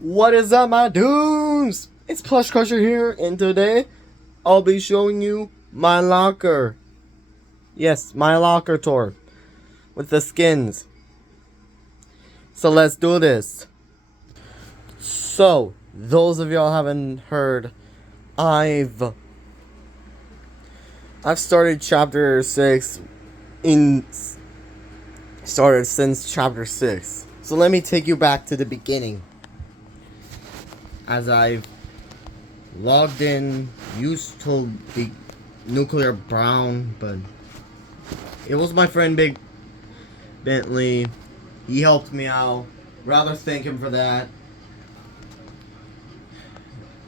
What is up, my dudes? It's Plushkrusher here, and today I'll be showing you my locker. Yes, my locker tour with the skins. So let's do this. So, those of y'all haven't heard, I've started chapter 6 started since chapter 6. So let me take you back to the beginning. As I've logged in, used to be Nuclear Brown, but it was my friend Big Bentley. He helped me out. Rather thank him for that.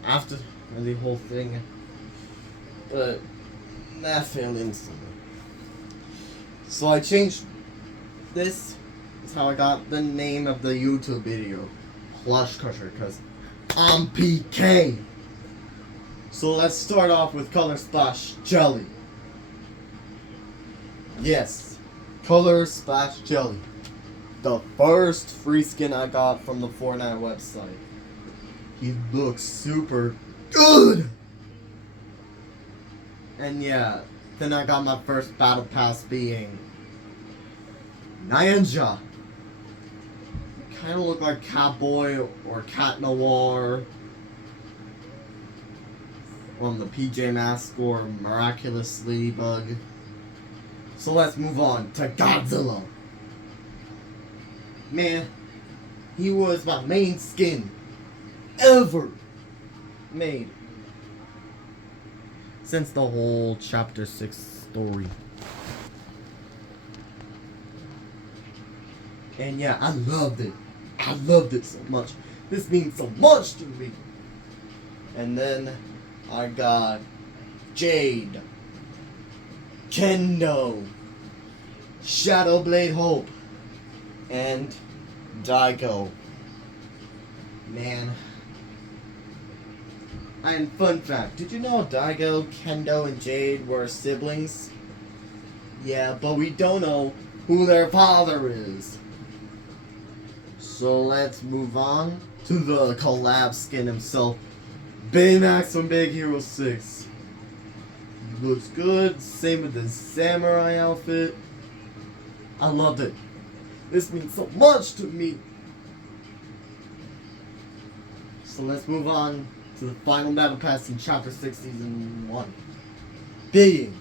After the whole thing, but that failed instantly. So I changed this. Is how I got the name of the YouTube video, Plushkrusher, because I'm PK. So let's start off with Color Splash Jelly. Yes, Color Splash Jelly. The first free skin I got from the Fortnite website. He looks super good! And yeah, then I got my first battle pass being Ninja. Kinda look like Catboy or Cat Noir from the PJ Mask or Miraculous Ladybug. So let's move on to Godzilla. Man, he was my main skin ever made since the whole chapter 6 story. And yeah, I loved it. I loved it so much. This means so much to me. And then I got Jade, Kendo, Shadowblade Hope, and Daigo. Man. And fun fact, did you know Daigo, Kendo, and Jade were siblings? Yeah, but we don't know who their father is. So let's move on to the collab skin himself, Baymax from Big Hero 6. He looks good, same with the samurai outfit. I loved it. This means so much to me. So let's move on to the final battle pass in chapter 6 season 1. Being.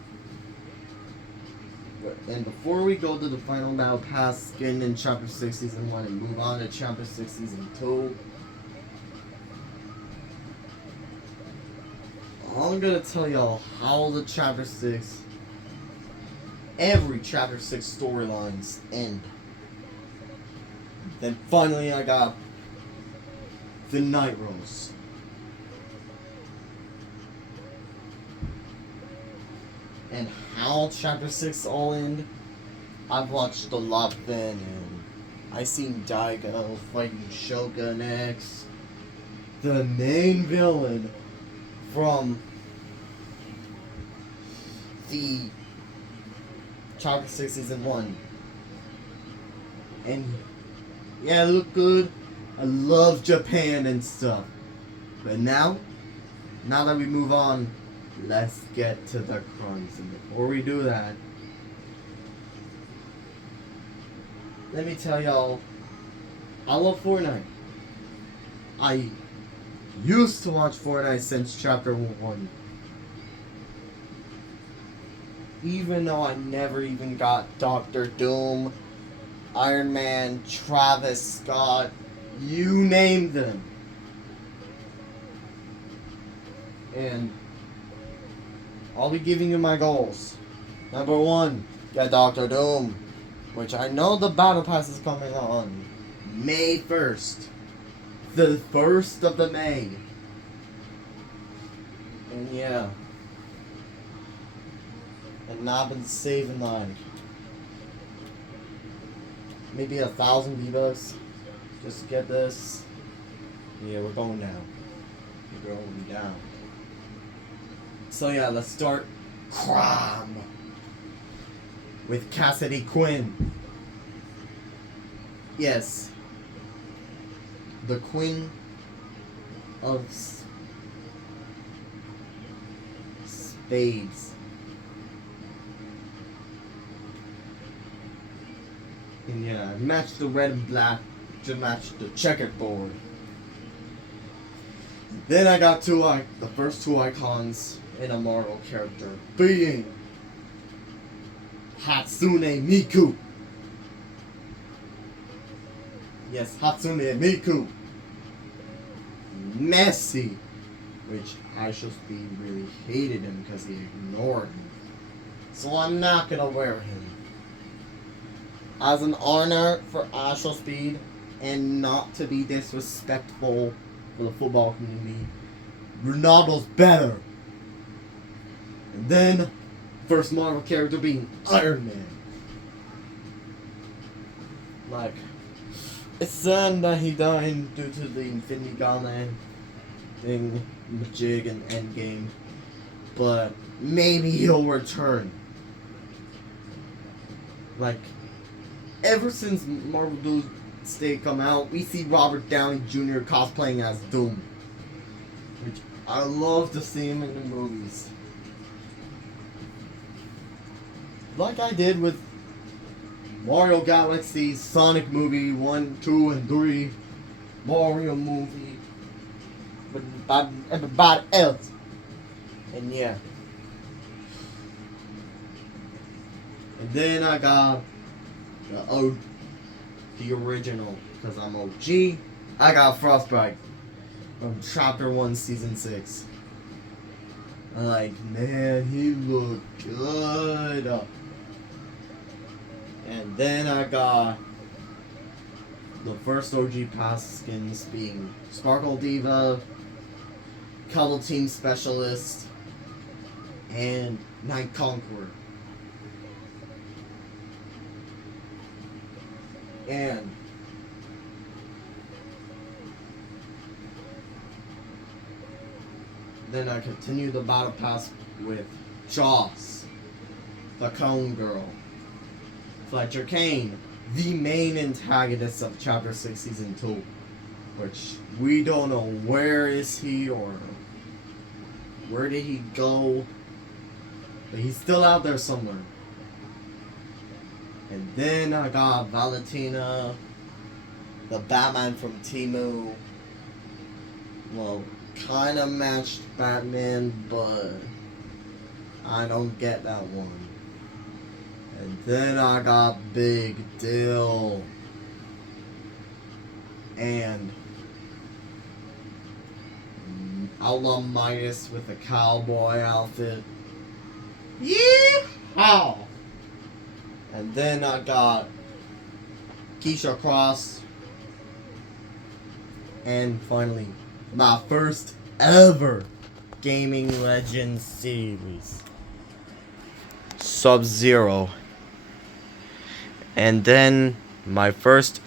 And before we go to the final battle pass skin in chapter 6 season 1 and move on to chapter 6 season 2, I'm gonna tell y'all how the chapter 6, every chapter 6 storylines end. Then finally I got the Night Rose. And how chapter 6 all end, I've watched a lot then, and I seen Daigo fighting Shogun X, the main villain from the chapter 6 season 1. And yeah, it looked good. I love Japan and stuff. But now that we move on, let's get to the crumbs. And before we do that, let me tell y'all, I love Fortnite. I used to watch Fortnite since chapter 1. Even though I never even got Dr. Doom, Iron Man, Travis Scott, you name them. And I'll be giving you my goals. Number 1, get Dr. Doom, which I know the battle pass is coming on May 1st. The 1st of the May. And yeah. And I've been saving like maybe 1,000 V-Bucks just to get this. Yeah, we're going down. We're going down. So yeah, let's start crime with Cassidy Quinn. Yes, the Queen of spades. And yeah, I matched the red and black to match the checkerboard. Then I got the first two icons in a Marvel character, being Hatsune Miku. Yes, Hatsune Miku. Messi, which I just really hated him because he ignored me. So I'm not gonna wear him. As an honor for Astral Speed and not to be disrespectful for the football community, Ronaldo's better. And then, first Marvel character being Iron Man. Like, it's sad that he died due to the Infinity Gauntlet thing, Majig and Endgame, but maybe he'll return. Like, ever since Marvel Doomsday come out, we see Robert Downey Jr. cosplaying as Doom, which I love to see him in the movies. Like I did with Mario Galaxy, Sonic movie 1, 2, and 3, Mario movie, but everybody else. And yeah. And then I got the original, because I'm OG. I got Frostbite from Chapter 1, Season 6. Like, man, he looked good. And then I got the first OG pass skins being Sparkle Diva, Cuddle Team Specialist, and Night Conqueror. And then I continued the battle pass with Joss, the Cone Girl, Fletcher Kane, the main antagonist of Chapter 6 Season 2, which we don't know where is he or where did he go, but he's still out there somewhere. And then I got Valentina, the Batman from Temu. Well, kind of matched Batman, but I don't get that one. And then I got Big Dill. And Outlaw Midas with a cowboy outfit. Yeehaw! And then I got Keisha Cross. And finally, my first ever Gaming Legends series, Sub-Zero. And then my first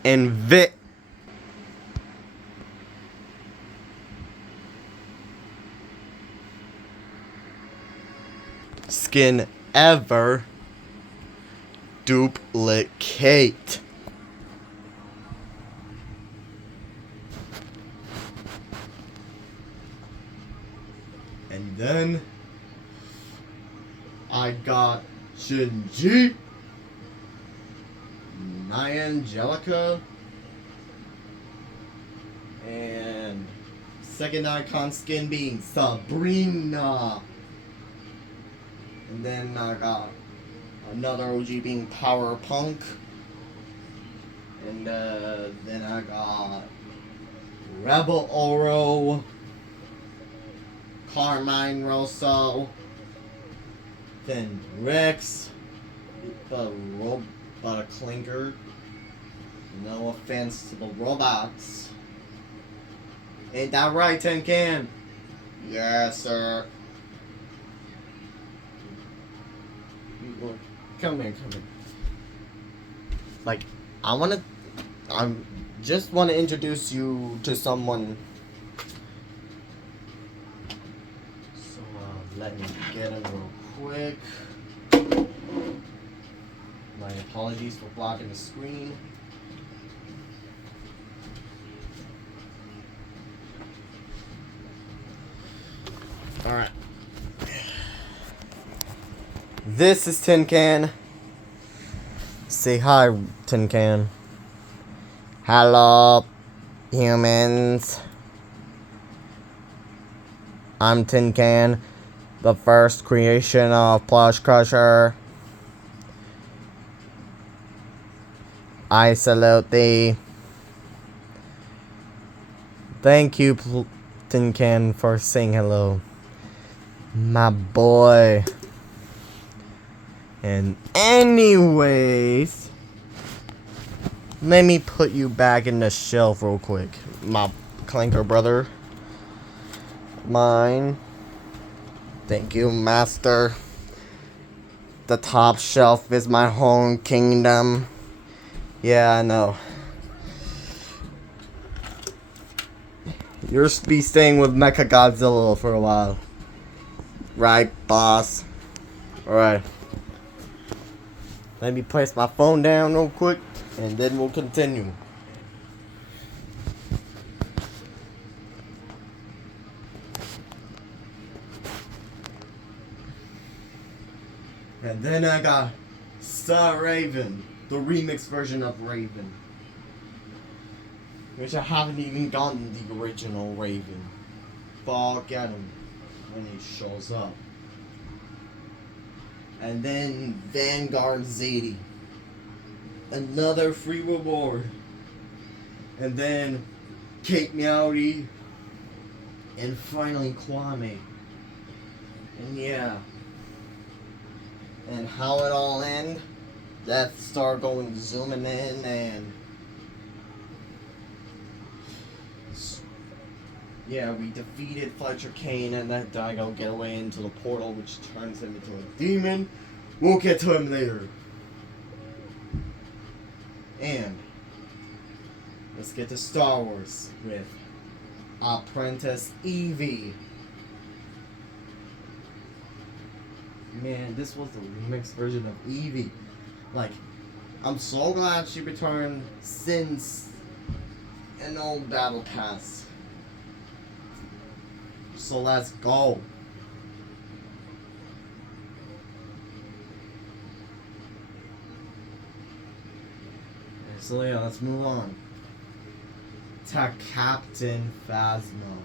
skin ever, Duplicate. And then I got Shinji, Angelica, and second icon skin being Sabrina. And then I got another OG being Power Punk. And then I got Rebel Oro, Carmine Rosso, then Rex, the robot clinker. No offense to the robots. Ain't that right, Tin Can? Yes, sir. Come here. Like, I just want to introduce you to someone. So, let me get him real quick. My apologies for blocking the screen. Alright. This is Tin Can. Say hi, Tin Can. Hello, humans. I'm Tin Can, the first creation of Plushkrusher. I salute thee. Thank you, Tin Can, for saying hello. My boy. And anyways, let me put you back in the shelf real quick. My clanker brother. Mine. Thank you, master. The top shelf is my home kingdom. Yeah, I know. You'll be staying with Mechagodzilla for a while. Right, boss? Alright. Let me place my phone down real quick, and then we'll continue. And then I got Star Raven, the remix version of Raven. Which I haven't even gotten the original Raven. But I'll get him when he shows up. And then Vanguard Zadie. Another free reward. And then Kate Meowdy. And finally Kwame. And yeah. And how it all end? Death Star going zooming in and yeah, we defeated Fletcher Kane and that Daigo get away into the portal, which turns him into a demon. We'll get to him later. And let's get to Star Wars with Apprentice Evie. Man, this was the remixed version of Evie. Like, I'm so glad she returned since an old Battle Pass. So let's go. So yeah, let's move on to Captain Phasma.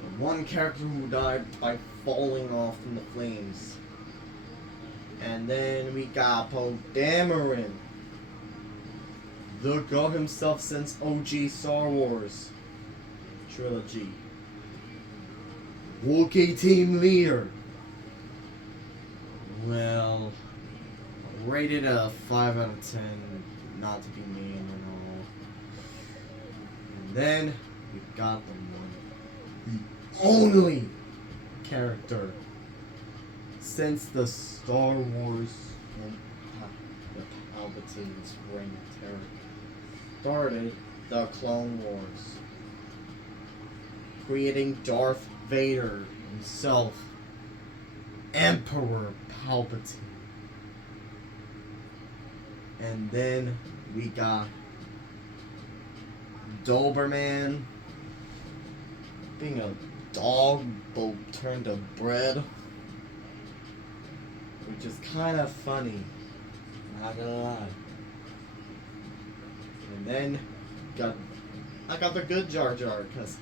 The one character who died by falling off in the flames. And then we got Poe Dameron, the god himself since OG Star Wars trilogy. Wookiee team leader. Well, rated a 5 out of 10, not to be mean and all. And then we got the only character since the Star Wars and the Palpatine's reign of terror started, the Clone Wars, creating Darth Vader himself, Emperor Palpatine. And then we got Doberman being a dog but turned to bread, which is kind of funny, not gonna lie. And then I got the good Jar Jar, because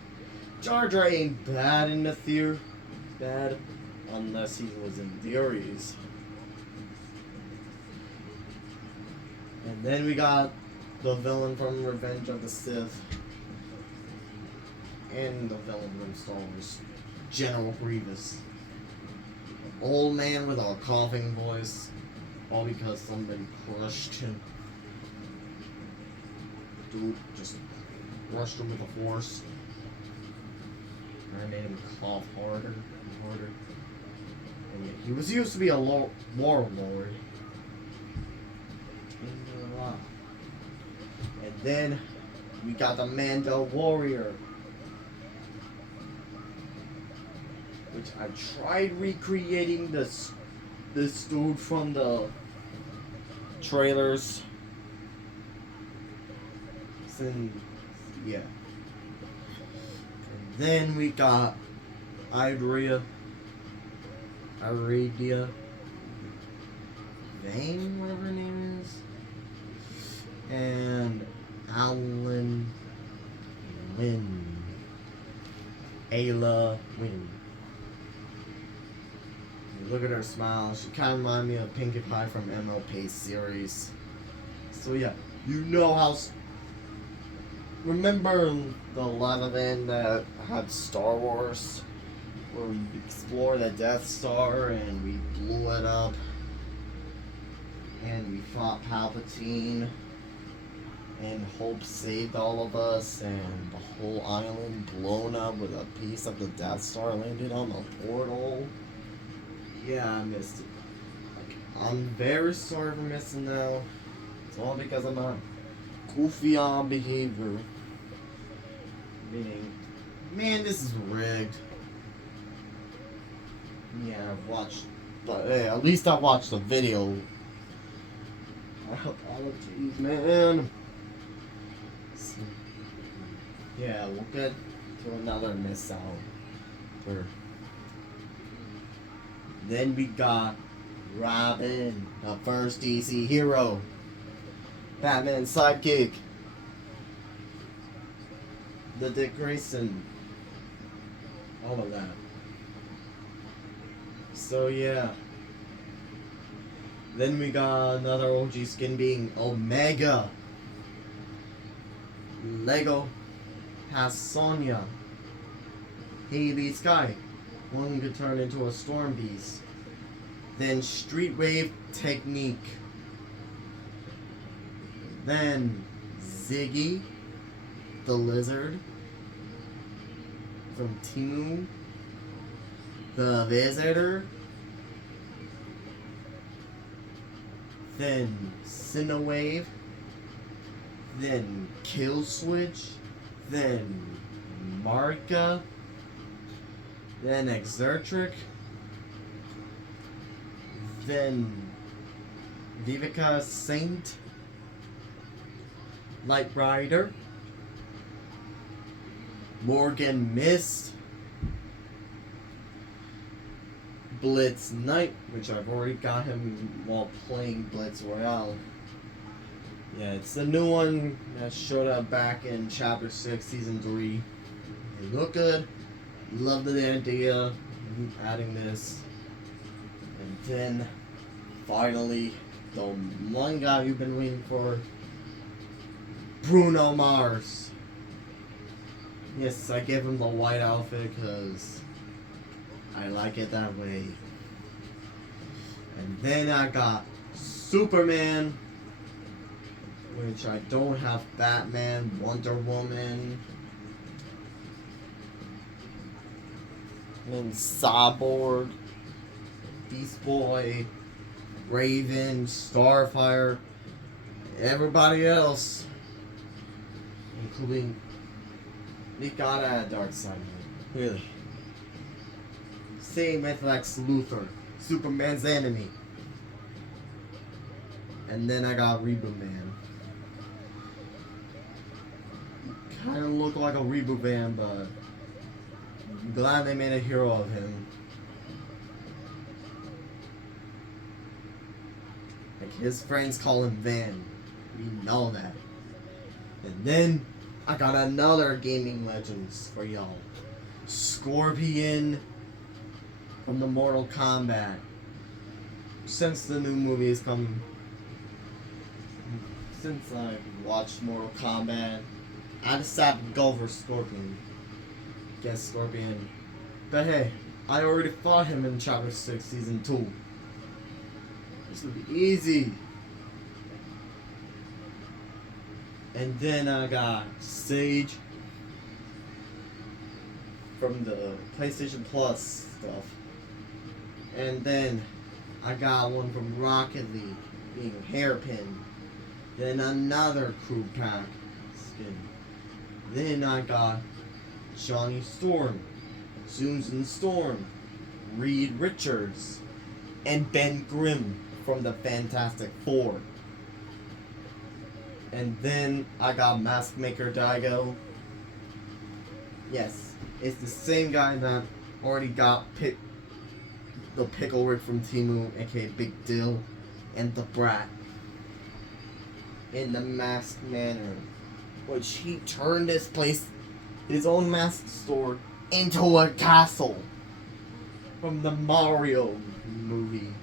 Jar Jar ain't bad in the theory, bad unless he was in theories. And then we got the villain from Revenge of the Sith and the villain from Star Wars, General Grievous. An old man with a coughing voice, all because somebody crushed him. Dude just crushed him with a force. And I made him cough harder and harder. And yet he was used to be a warlord. And then we got the Mando Warrior, which I tried recreating this dude from the trailers. Yeah. And then we got Iridia, Vane, whatever her name is, and Alan Wynn. Ayla Wynn. Look at her smile. She kind of reminds me of Pinkie Pie from MLP series. So yeah, you know how. Remember the live event that had Star Wars, where we explored the Death Star and we blew it up, and we fought Palpatine, and Hope saved all of us, and the whole island blown up with a piece of the Death Star landed on the portal. Yeah, I missed it. I'm very sorry for missing out. It's all because of my goofy on behavior. Meaning, man, this is rigged. Yeah, I've watched, but hey, at least I watched the video. Apologies, man. So, yeah, we'll get to another miss out. Then we got Robin, the first DC hero. Batman's sidekick. The Dick Grayson. All of that. So yeah. Then we got another OG skin being Omega. Lego has Sonya. Haley Sky. One could turn into a Storm Beast. Then Street Wave Technique. Then Ziggy, the Lizard from Timu. The Visitor. Then Cinewave. Then Kill Switch. Then Marka. Then Exertric. Then Vivica Saint. Light Rider. Morgan Mist. Blitz Knight, which I've already got him while playing Blitz Royale. Yeah, it's the new one that showed up back in Chapter 6, Season 3. It looked good. Love the idea of adding this. And then, finally, the one guy you've been waiting for, Bruno Mars. Yes, I gave him the white outfit because I like it that way. And then I got Superman, which I don't have Batman, Wonder Woman, and Cyborg, Beast Boy, Raven, Starfire, everybody else, including they gotta add Darkseid. Really. Same with Lex Luthor, Superman's enemy. And then I got Reboot Man. Kinda look like a Reboot Man, but I'm glad they made a hero of him. Like his friends call him Van. We know that. And then I got another gaming legends for y'all. Scorpion from the Mortal Kombat. Since the new movie is coming, since I watched Mortal Kombat, I decided to go for Scorpion. Guess Scorpion. But hey, I already fought him in Chapter 6, Season 2. This will be easy. And then I got Sage from the PlayStation Plus stuff. And then I got one from Rocket League, being Hairpin. Then another crew pack skin. Then I got Johnny Storm, Susan Storm, Reed Richards, and Ben Grimm from the Fantastic Four. And then I got Mask Maker Daigo. Yes, it's the same guy that Already got the pickle Rick from Timu, aka Big Dill, and the Brat in the Masked Manor, which he turned his place, his own mask store, into a castle from the Mario movie.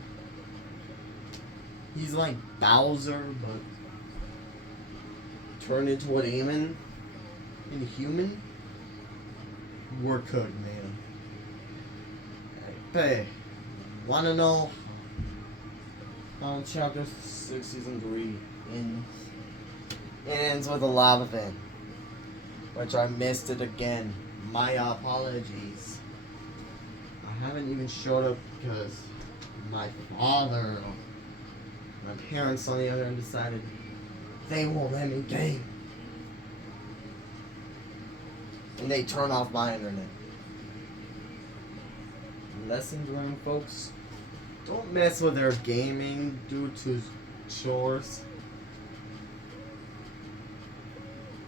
He's like Bowser, but turned into a demon and human. We're cooked, man. Hey, wanna know how chapter 6 season 3 ends with a lava vent, which I missed it again. My apologies. I haven't even showed up because my father, my parents on the other end decided they won't let me game. And they turn off my internet. Lessons learned, folks. Don't mess with their gaming due to chores.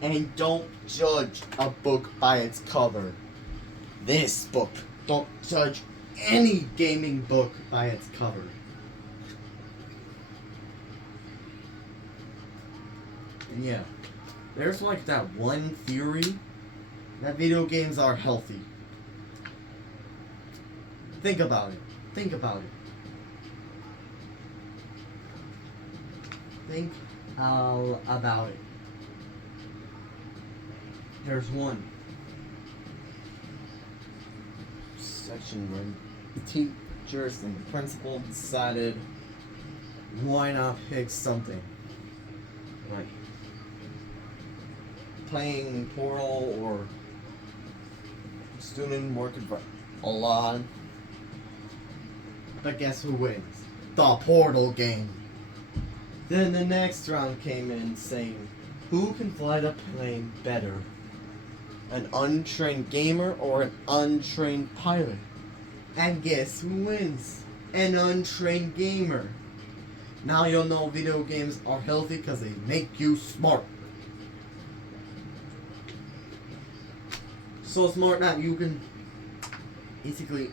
And don't judge a book by its cover. This book. Don't judge any gaming book by its cover. And yeah, there's like that one theory that video games are healthy. Think about it. Think about it. Think about it. There's one section where the teachers and the principal decided why not pick something like playing Portal or student working for a lot. But guess who wins? The Portal game. Then the next round came in saying, who can fly the plane better? An untrained gamer or an untrained pilot? And guess who wins? An untrained gamer. Now you'll know video games are healthy because they make you smart. So smart that you can basically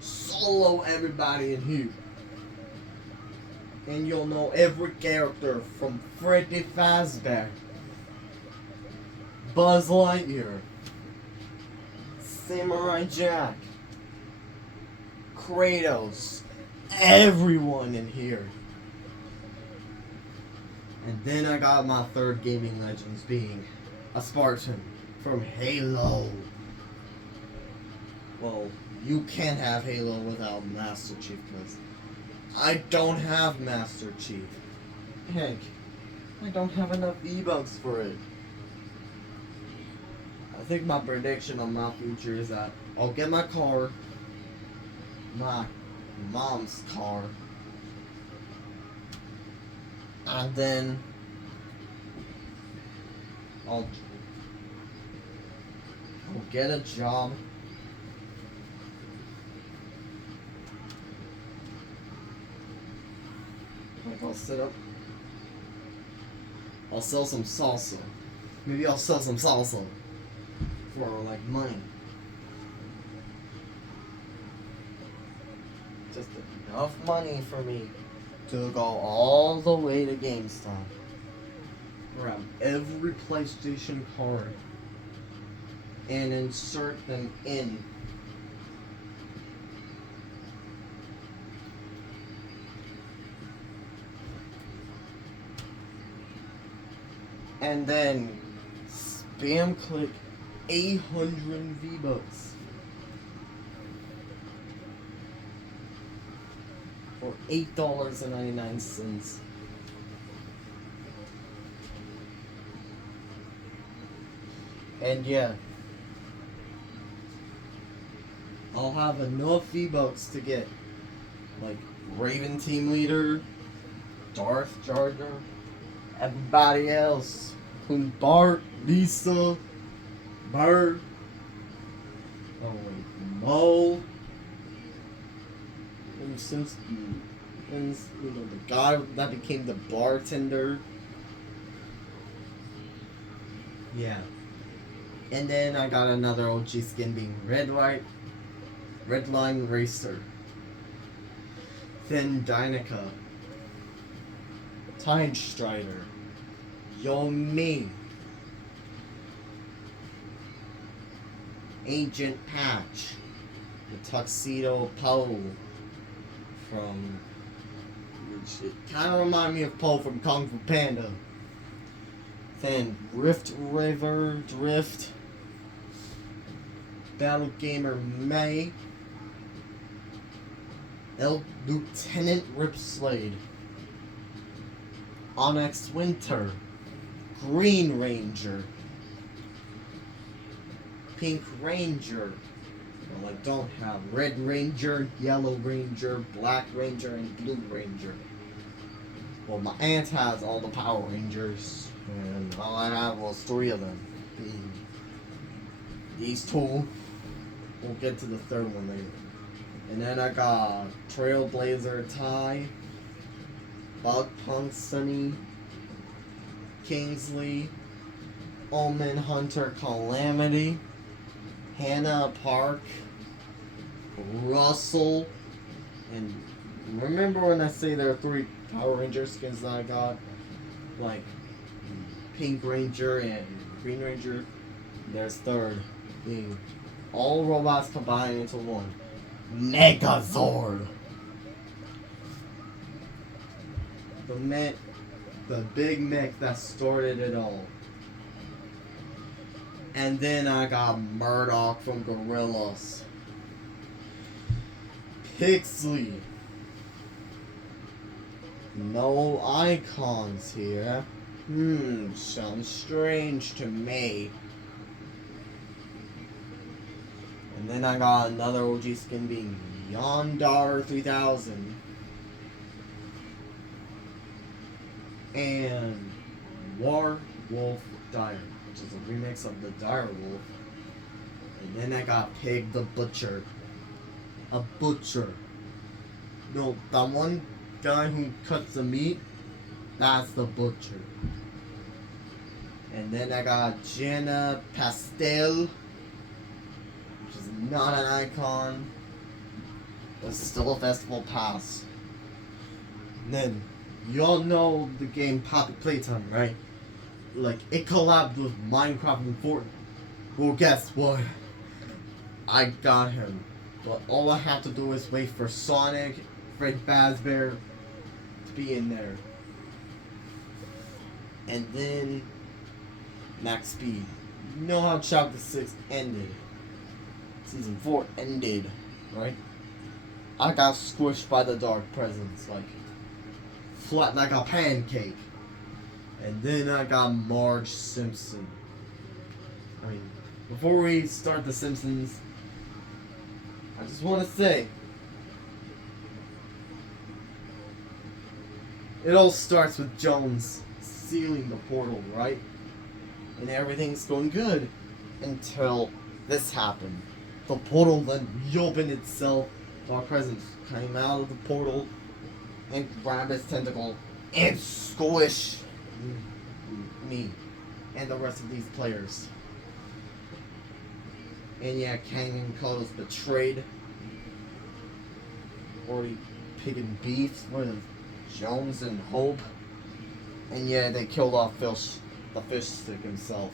solo everybody in here. And you'll know every character from Freddy Fazbear, Buzz Lightyear, Samurai Jack, Kratos, everyone in here. And then I got my third gaming legends being a Spartan from Halo. Well, you can't have Halo without Master Chief because I don't have Master Chief. Heck, I don't have enough V-Bucks for it. I think my prediction on my future is that I'll get my car, my mom's car, and then I'll get a job. Like I'll set up. I'll sell some salsa. Maybe I'll sell some salsa for like money. Just enough money for me to go all the way to GameStop. Grab every PlayStation card and insert them in. And then spam click 800 V-Bucks for $8.99. And yeah, I'll have enough V-Bucks to get like Raven Team Leader, Darth Jar Jar, everybody else, including Bart, Lisa, Bird, Mo, and since the guy that became the bartender. Yeah. And then I got another OG skin being Red White. Red Line Racer. Then Dynica. Time Strider. Yomi. Agent Patch. The Tuxedo Poe from... It kind of reminds me of Poe from Kung Fu Panda. Then Rift River Drift. Battle Gamer May. Lieutenant Ripslade. Onyx Winter. Green Ranger. Pink Ranger. Well, I don't have Red Ranger, Yellow Ranger, Black Ranger, and Blue Ranger. Well, my aunt has all the Power Rangers, and all I have was 3 of them. Being these 2. We'll get to the 3rd one later. And then I got Trailblazer Ty, Bug Punk Sunny, Kingsley, Omen Hunter Calamity, Hannah Park, Russell, and remember when I say there are 3 Power Ranger skins that I got? Like Pink Ranger and Green Ranger. There's 3rd, being all robots combined into one. Megazord! The big mech that started it all. And then I got Murdoch from Gorillas. Pixley. No icons here. Sounds strange to me. And then I got another OG skin being Yondar 3000. And War Wolf Dire, which is a remix of the Dire Wolf. And then I got Pig the Butcher. A butcher. No, that one guy who cuts the meat, that's the butcher. And then I got Jenna Pastel, which is not an icon, but still a festival pass. And then, y'all know the game Poppy Playtime, right? Like, it collabed with Minecraft and Fortnite. Well, guess what? I got him. But all I have to do is wait for Sonic, Fred Fazbear to be in there. And then Max Speed. You know how Chapter 6 ended. Season 4 ended, right? I got squished by the Dark Presence, like flat like a pancake. And then I got Marge Simpson. I mean, before we start The Simpsons, I just want to say, it all starts with Jones sealing the portal, right? And everything's going good until this happened. The portal then reopened itself. Dark Presence came out of the portal and grabbed his tentacle and squished me and the rest of these players. And yeah, Kang and Kodos betrayed. Already picking beef with Jones and Hope. And yeah, they killed off the fish stick himself.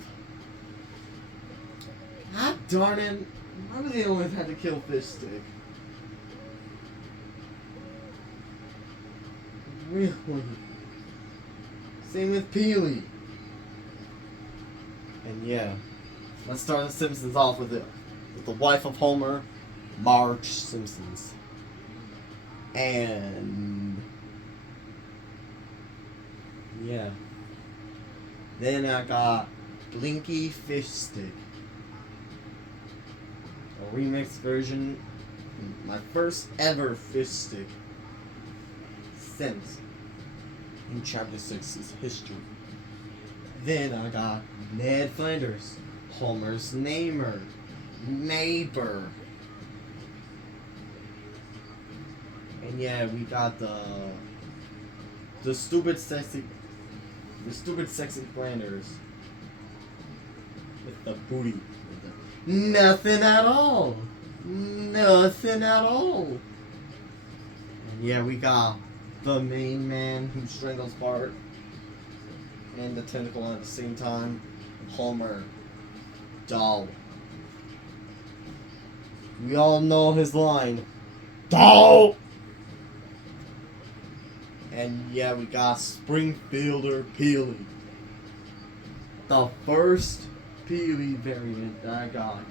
God darn it. Why would they always have to kill Fish Stick? Really? Same with Peely. And yeah, let's start The Simpsons off with it. With the wife of Homer, Marge Simpsons. And yeah. Then I got Blinky Fish Stick. A remix version. My first ever fish stick since in Chapter 6's history. Then I got Ned Flanders, Homer's neighbor. And yeah, we got the stupid sexy Flanders with the booty. Nothing at all. Nothing at all. And yeah, we got the main man who strangles Bart and the tentacle at the same time. Homer. Doll. We all know his line. Doll! And yeah, we got Springfielder Peely. The first Peely variant that I got.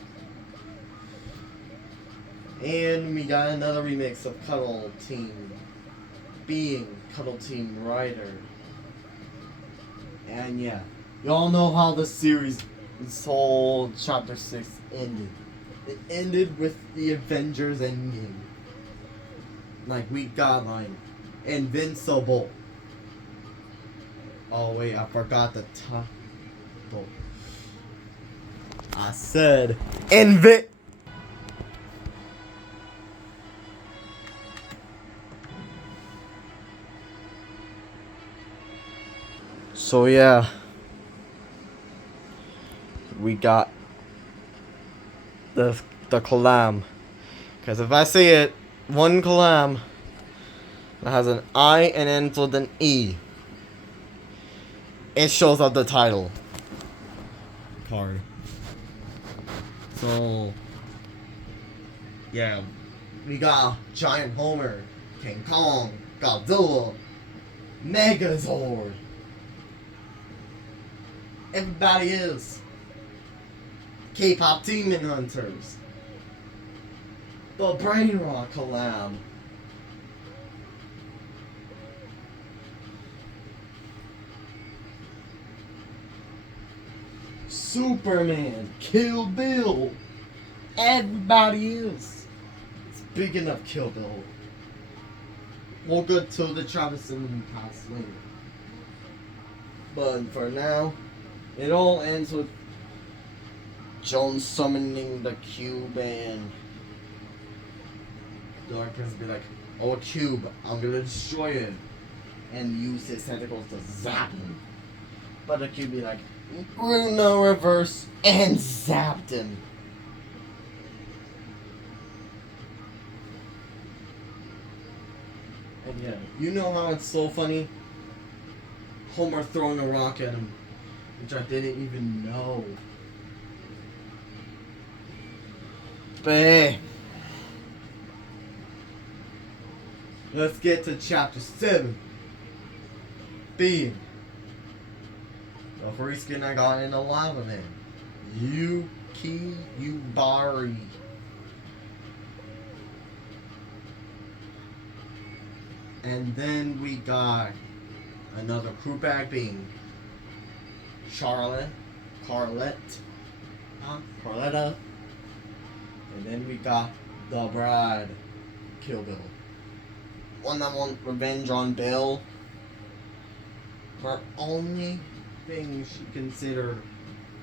And we got another remix of Cuddle Team. Being Cuddle Team Rider. And yeah, you all know how the series, this whole chapter 6 ended. It ended with the Avengers Endgame. Like, we got like Invincible. Oh wait, I forgot the title. I said So yeah, we got the Kalam. Because if I say it, one Kalam that has an I and ends with an E, it shows up the title card. So yeah, we got Giant Homer, King Kong, Godzilla, Megazord. Everybody is K-pop Demon Hunters, the Brain Rock collab, Superman, Kill Bill. Everybody is. It's big enough Kill Bill. We'll go to the Travis and pass later. But for now, it all ends with Jones summoning the cube and Darkness be like, oh, a cube, I'm gonna destroy it. And use his tentacles to zap him. But the cube be like, Bruno reverse and zapped him. And yeah, you know how it's so funny? Homer throwing a rock at him, which I didn't even know. But hey, let's get to chapter 7. Being the first skin I got in the lava man, Yuki Yubari. And then we got another crew bag being Carletta. And then we got the bride, Kill Bill. One that wants revenge on Bill. Her only thing she considered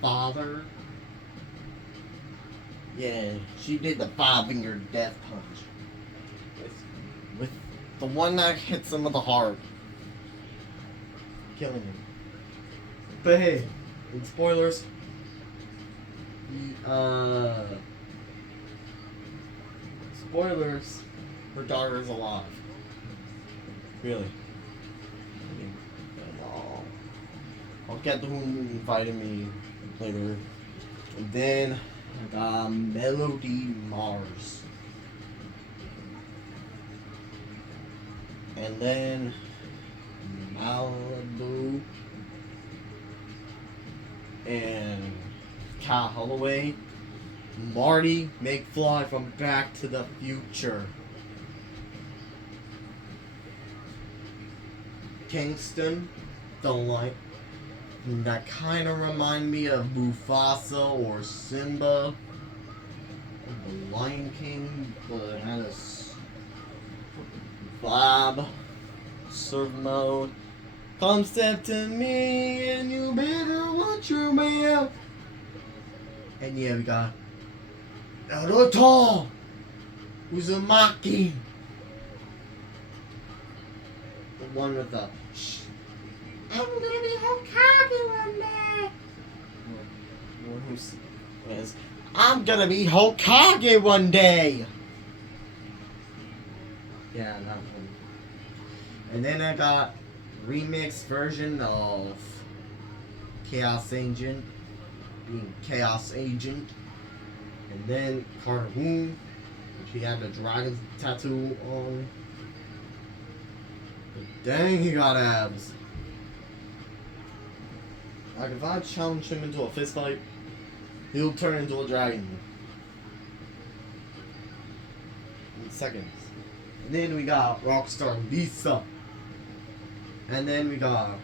father. Yeah, she did the 5-finger death punch. With the one that hits him with the heart. Killing him. But hey, in spoilers, spoilers, her daughter is alive. Really. I'll get to who invited me later. And then I got Melody Mars. And then Malibu and Cal Holloway, Marty McFly from Back to the Future, Kingston, don't like. That kind of remind me of Mufasa or Simba, the Lion King, but it had a vibe, surf mode. Come step to me and you better watch your mouth. And yeah, we got Naruto Uzumaki, the one with the I'm gonna be Hokage one day. The one who says, I'm gonna be Hokage one day. Yeah, that one. And then I got remix version of Chaos Agent, being Chaos Agent. And then Carter Moon, which he had the dragon tattoo on. But dang, he got abs. Like if I challenge him into a fist fight, he'll turn into a dragon. In seconds. And then we got Rockstar Lisa. And then we got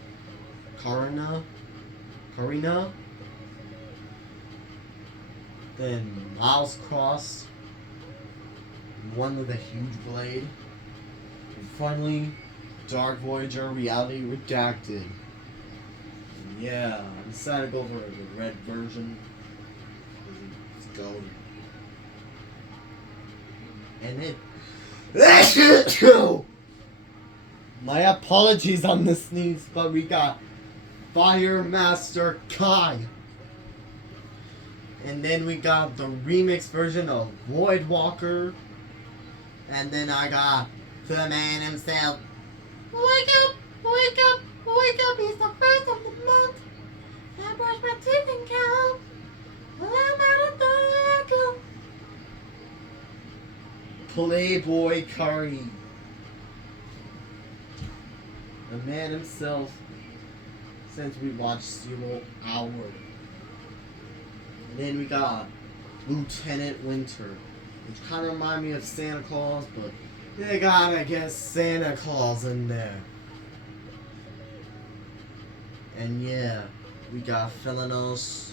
Karina. Then Miles Cross. One with a huge blade. And finally, Dark Voyager Reality Redacted. And yeah, I decided to go for the red version. It's gold. And it. My apologies on the sneeze, but we got Fire Master Kai. And then we got the remix version of Void Walker. And then I got the man himself. Wake up! Wake up! Wake up! It's the first of the month. I brush my teeth and count. I'm out of dog. Playboy Curry. The man himself, since we watched 0 Hour. And then we got Lieutenant Winter, which kind of remind me of Santa Claus, but they gotta get Santa Claus in there. And yeah, we got Felinos.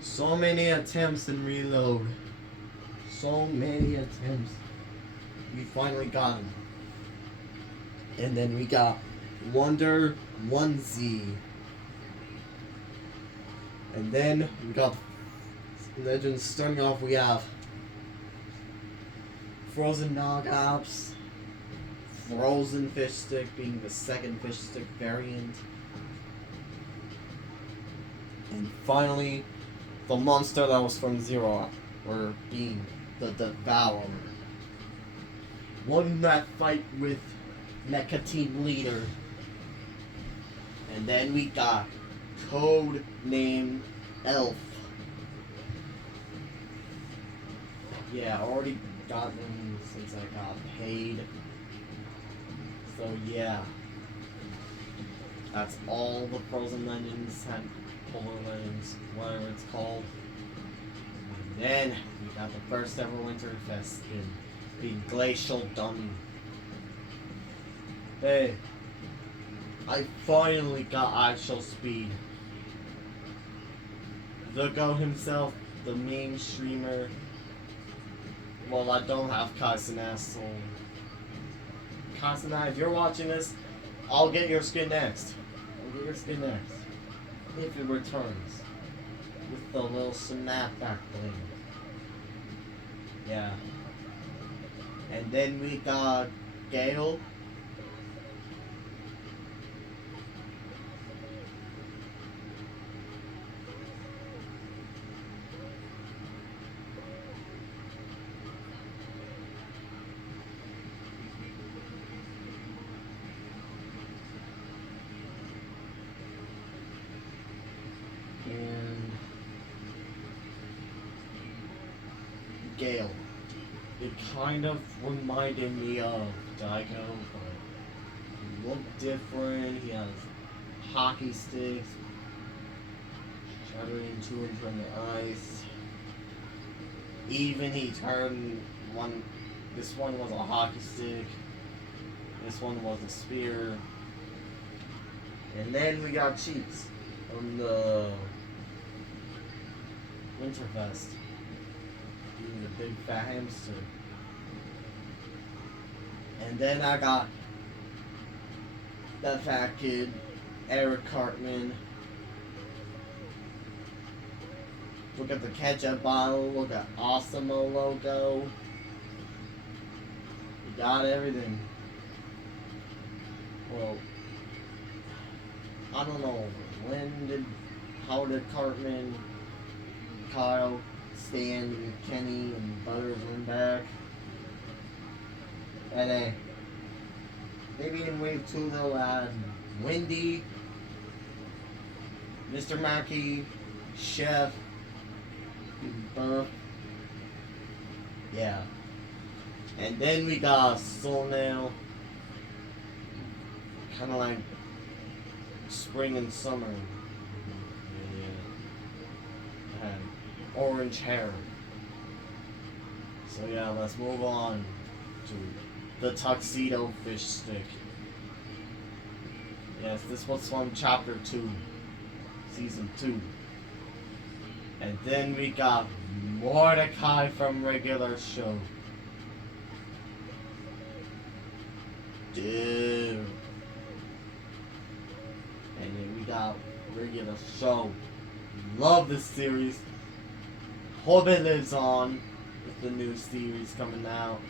So many attempts in Reload. So many attempts. We finally got him. And then we got Wonder Onesie. And then we got Legends. Starting off, we have Frozen Nog Ops, Frozen Fish Stick being the second Fish Stick variant. And finally, the monster that was from 0 Hour being the Devourer. Won that fight with Mecha Team Leader. And then we got Code Name Elf. Yeah, I already got them since I got paid. So yeah. That's all the Frozen Legends and Polar Legends, whatever it's called. And then we got the first ever Winterfest skin, being Glacial Dummy. Hey, I finally got actual speed. The GOAT himself, the main streamer. Well, I don't have Kasuna, so Kasuna, if you're watching this, I'll get your skin next. I'll get your skin next. If it returns. With the little snapback bling. Yeah. And then we got Gale. Gale. It kind of reminded me of Daigo, but he looked different. He has hockey sticks, shattering 2 in from the ice. Even he turned one. This one was a hockey stick. This one was a spear. And then we got Cheeks from the Winterfest. Being a big fat hamster. And then I got that fat kid, Eric Cartman. Look at the ketchup bottle, look at Awesemo logo. We got everything. Well, I don't know how did Cartman Kyle, Stan, and Kenny, and Butters went back. And then maybe in wave 2 they'll add Wendy, Mr. Mackey, Chef, Buff. Yeah. And then we got Soulnail. Kinda like spring and summer. Yeah. And orange hair. So yeah, let's move on to the Tuxedo Fish Stick. Yes, this was from Chapter 2, Season 2. And then we got Mordecai from regular show. Dude. And then we got regular show. Love this series. Hope it lives on with the new series coming out.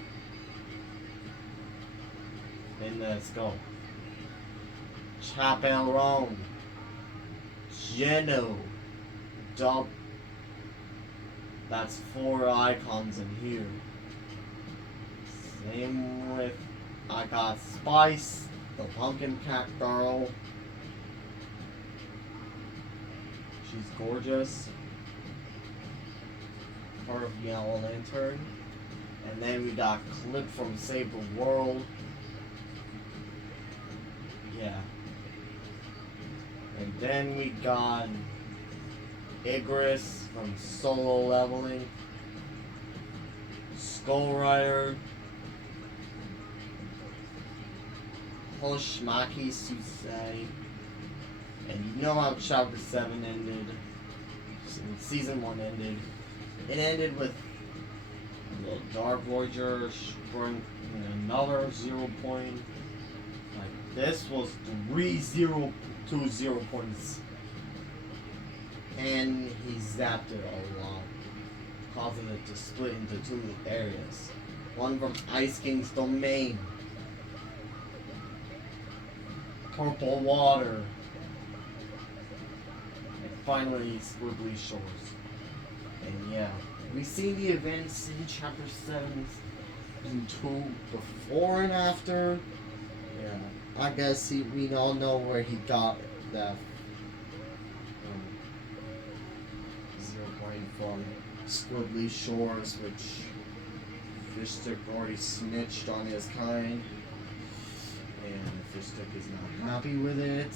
Then let's go. Chaperone, Geno, Dub. That's 4 icons in here. Same with, I got Spice, the pumpkin cat girl. She's gorgeous. Part of Yellow Lantern. And then we got Clip from Save the World. Yeah. And then we got Igris from Solo Leveling, Skull Rider, Hoshmaki Susei, and you know how Chapter 7 ended, Season 1 ended. It ended with the Dark Voyager scoring another 0 point. Like, this was 3-0 to 0 points. And he zapped it a lot, causing it to split into 2 areas. One from Ice King's domain, Purple Water, and finally Squiggly Shores. And yeah, we see the events in Chapter 7 and 2 before and after. Yeah, I guess we all know where he got that 0 point from Squiggly Shores, which Fishstick already snitched on his kind, and Fishstick is not happy with it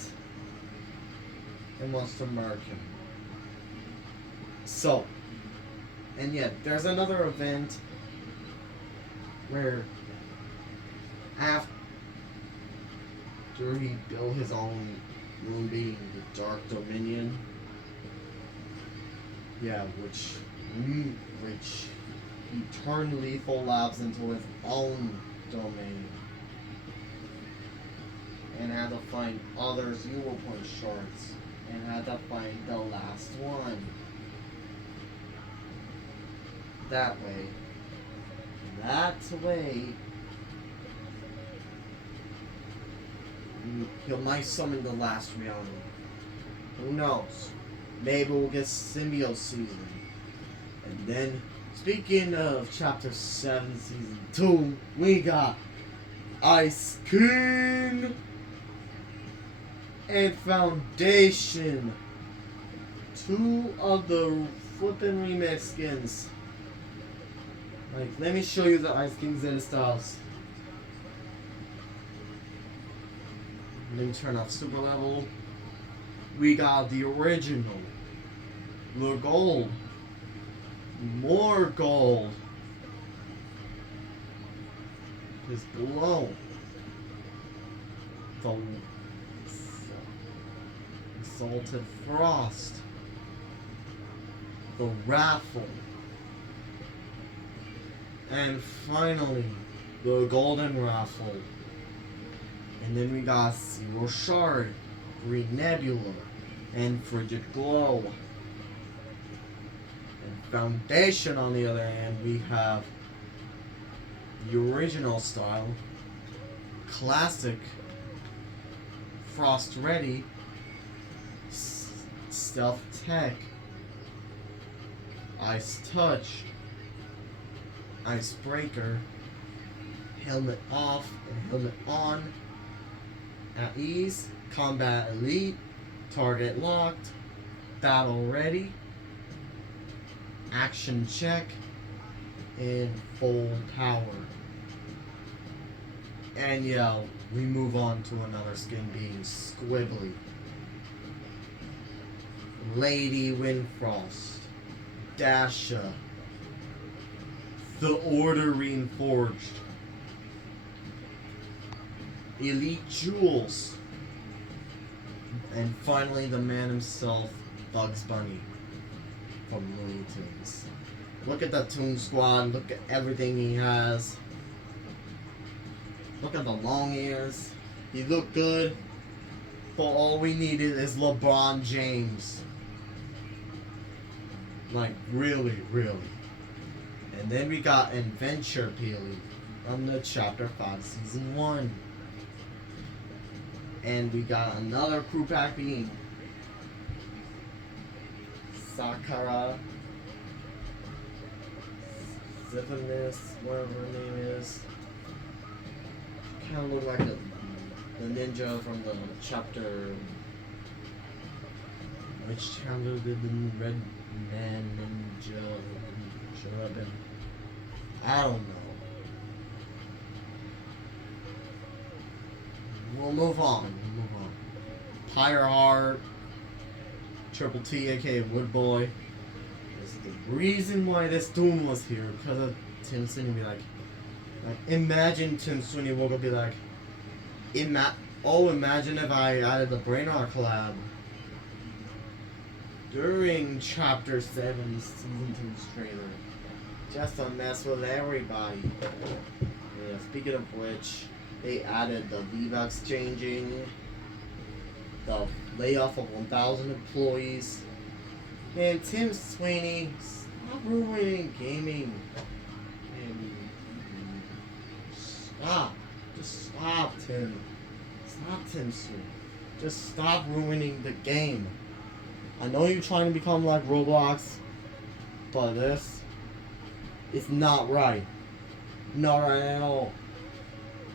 and wants to murk him. So, and yet there's another event where after he built his own moon being the Dark Dominion, yeah, which he turned Lethal Labs into his own domain and had to find other 0 point shards and had to find the last one. That way, he might summon the last reality. Who knows? Maybe we'll get Symbiote Season. And then, speaking of Chapter 7, Season 2, we got Ice King and Foundation. 2 of the flippin' remix skins. Like, let me show you the Ice King Zen styles. Let me turn off super level. We got the original, the gold, more gold, his glow, the salted frost, the raffle, and finally the golden raffle. And then we got Zero Shard, Green Nebula, and Frigid Glow. And Foundation, on the other hand, we have the original style, classic, Frost Ready, Stealth Tech, Ice Touch, Icebreaker, Helmet Off and Helmet On, At Ease, Combat Elite, Target Locked, Battle Ready, Action Check, and Full Power. And yeah, we move on to another skin being Squibbly. Lady Windfrost, Dasha, The Order Reinforged, Elite Jules, and finally the man himself, Bugs Bunny from Looney Tunes. Look at the Toon Squad, look at everything he has. Look at the long ears. He looked good, but all we needed is LeBron James. Like, really, really. And then we got Adventure Peely from the Chapter 5 Season 1. And we got another crew pack being Sakura, Ziphinus, whatever her name is. Kind of look like the ninja from the chapter. Which chapter did the Red Man Ninja show up in? I don't know. We'll move on. Pyreheart, Triple T, aka Woodboy. This is the reason why this Doom was here, because of Tim Sweeney be like, imagine Tim Sweeney woke up and be like, imagine if I added the Brainrot collab during Chapter 7 Season 2's trailer. Just to mess with everybody. Yeah, speaking of which, they added the V-Bucks changing, the layoff of 1,000 employees, and Tim Sweeney, stop ruining gaming. And stop. Just stop, Tim. Stop, Tim Sweeney. Just stop ruining the game. I know you're trying to become like Roblox, but this is not right. Not right at all.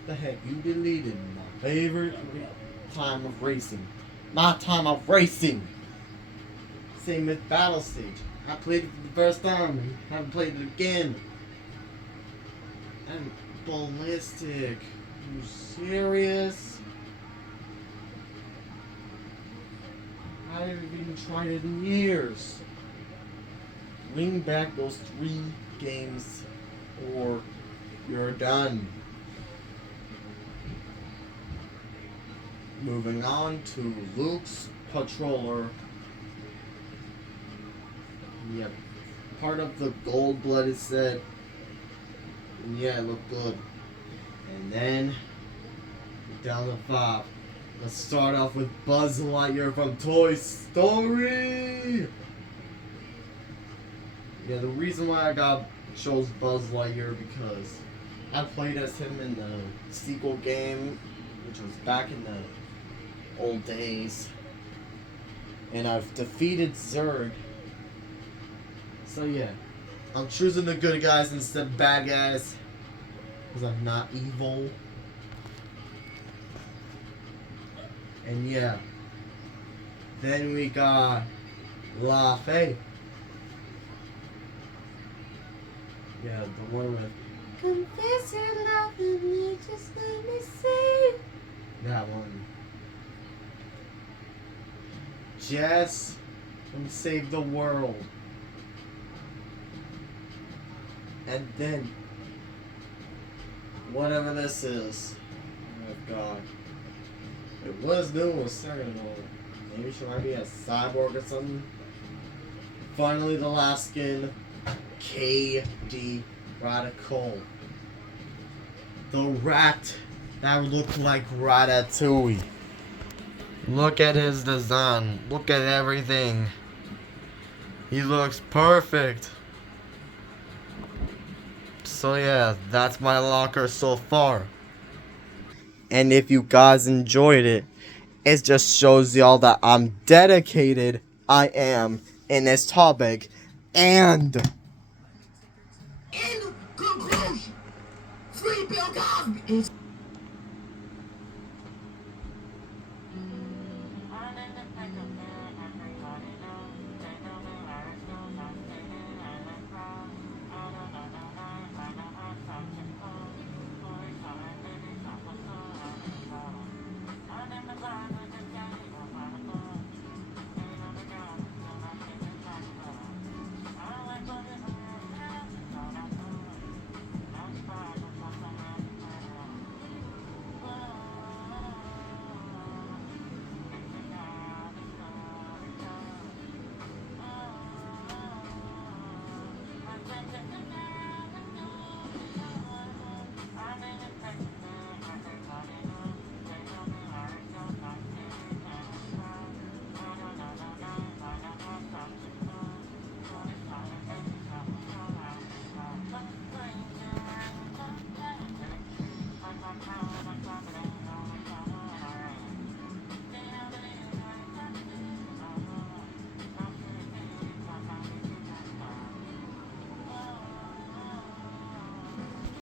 The heck, you deleted my favorite time of racing. My time of racing! Same with Battle Stage. I played it for the first time. Haven't played it again. And Ballistic. You serious? I haven't even tried it in years. Bring back those 3 games or you're done. Moving on to Luke's Patroller. Yep. Part of the gold-blooded set. And yeah, it looked good. And then down to 5. Let's start off with Buzz Lightyear from Toy Story. Yeah, the reason why I chose Buzz Lightyear because I played as him in the sequel game, which was back in the old days, and I've defeated Zurg. So yeah, I'm choosing the good guys instead of bad guys because I'm not evil. And yeah, then we got La Fée. Yeah, the one with confess your love with me, just let me say. That one. Jess from Save the World. And then whatever this is. Oh god. It was new a second ago. Maybe she might be a cyborg or something. Finally the last skin. KD Radical. The rat that looked like Ratatouille. Look at his design. Look at everything. He looks perfect. So yeah, that's my locker so far. And if you guys enjoyed it, it just shows y'all that I'm dedicated. I am in this topic. And In conclusion, Free Bill Cosby is